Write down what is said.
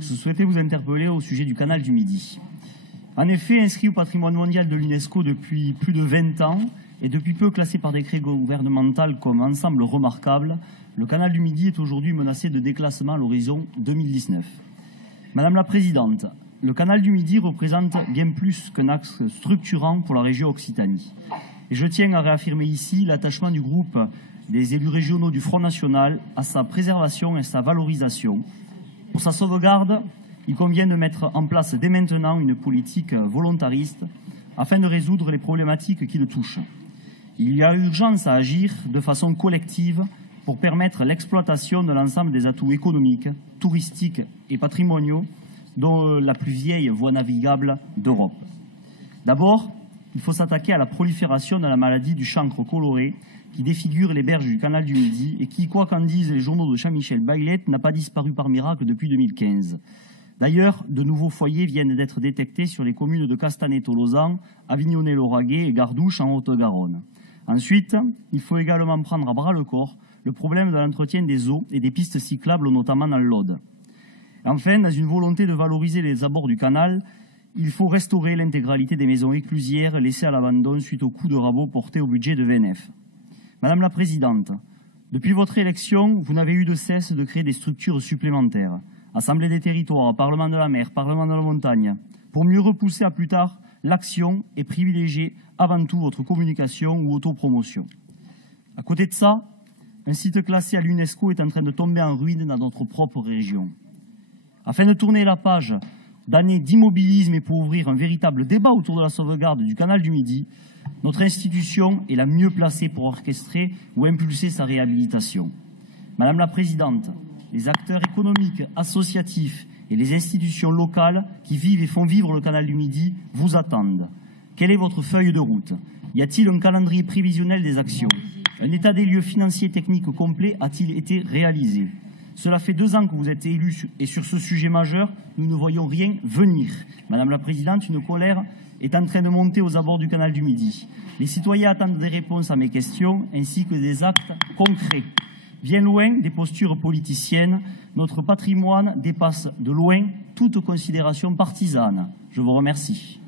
Je souhaitais vous interpeller au sujet du canal du Midi. En effet, inscrit au patrimoine mondial de l'UNESCO depuis plus de 20 ans et depuis peu classé par décret gouvernemental comme ensemble remarquable, le canal du Midi est aujourd'hui menacé de déclassement à l'horizon 2019. Madame la Présidente, le canal du Midi représente bien plus qu'un axe structurant pour la région Occitanie. Et je tiens à réaffirmer ici l'attachement du groupe des élus régionaux du Front National à sa préservation et sa valorisation. Pour sa sauvegarde, il convient de mettre en place dès maintenant une politique volontariste afin de résoudre les problématiques qui le touchent. Il y a urgence à agir de façon collective pour permettre l'exploitation de l'ensemble des atouts économiques, touristiques et patrimoniaux dont la plus vieille voie navigable d'Europe. D'abord, il faut s'attaquer à la prolifération de la maladie du chancre coloré qui défigure les berges du canal du Midi et qui, quoi qu'en disent les journaux de Jean-Michel Baillet, n'a pas disparu par miracle depuis 2015. D'ailleurs, de nouveaux foyers viennent d'être détectés sur les communes de Castanet-Tolosan, Avignonnet-Lauragais et Gardouche en Haute-Garonne. Ensuite, il faut également prendre à bras-le-corps le problème de l'entretien des eaux et des pistes cyclables, notamment dans l'Aude. Enfin, dans une volonté de valoriser les abords du canal, il faut restaurer l'intégralité des maisons éclusières laissées à l'abandon suite au coup de rabot porté au budget de VNF. Madame la Présidente, depuis votre élection, vous n'avez eu de cesse de créer des structures supplémentaires, Assemblée des territoires, Parlement de la mer, Parlement de la montagne, pour mieux repousser à plus tard l'action et privilégier avant tout votre communication ou autopromotion. À côté de ça, un site classé à l'UNESCO est en train de tomber en ruine dans notre propre région. Afin de tourner la page d'années d'immobilisme et pour ouvrir un véritable débat autour de la sauvegarde du canal du Midi, notre institution est la mieux placée pour orchestrer ou impulser sa réhabilitation. Madame la Présidente, les acteurs économiques, associatifs et les institutions locales qui vivent et font vivre le canal du Midi vous attendent. Quelle est votre feuille de route? Y a-t-il un calendrier prévisionnel des actions? Un état des lieux financiers et techniques complet a-t-il été réalisé? Cela fait 2 ans que vous êtes élu et sur ce sujet majeur, nous ne voyons rien venir. Madame la Présidente, une colère est en train de monter aux abords du canal du Midi. Les citoyens attendent des réponses à mes questions ainsi que des actes concrets. Bien loin des postures politiciennes, notre patrimoine dépasse de loin toute considération partisane. Je vous remercie.